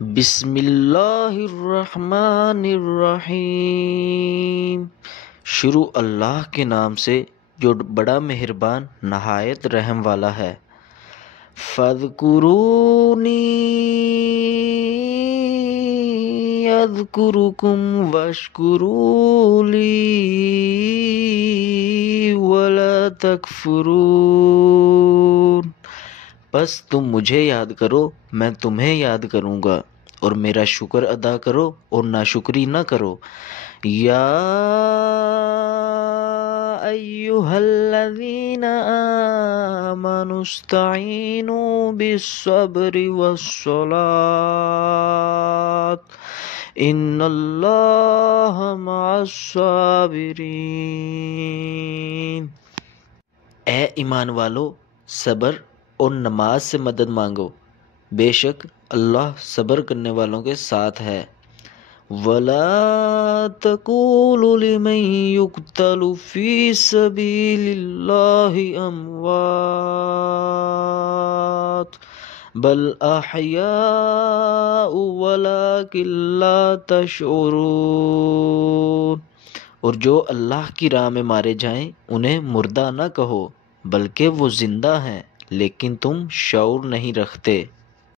بسم اللہ الرحمن الرحیم۔ شروع اللہ کے نام سے جو بڑا مہربان نہایت رحم والا ہے۔ فاذکرونی اذکرکم واشکروا لی ولا تکفرون۔ بس تم مجھے یاد کرو، میں تمہیں یاد کروں گا، اور میرا شکر ادا کرو اور ناشکری نہ کرو۔ یا ایہا الذین آمنوا استعینوا بالصبر والصلاۃ ان اللہ مع الصابرین۔ اے ایمان والو، صبر اور نماز سے مدد مانگو، بے شک اللہ صبر کرنے والوں کے ساتھ ہے۔ وَلَا تَقُولُوا لِمَن يُقْتَلُ فِي سَبِيلِ اللَّهِ أَمْوَاتٌ بَلْ أَحْيَاءٌ وَلَٰكِن لَّا تَشْعُرُونَ۔ اور جو اللہ کی راہ میں مارے جائیں انہیں مردہ نہ کہو، بلکہ وہ زندہ ہیں لیکن تم شعور نہیں رکھتے۔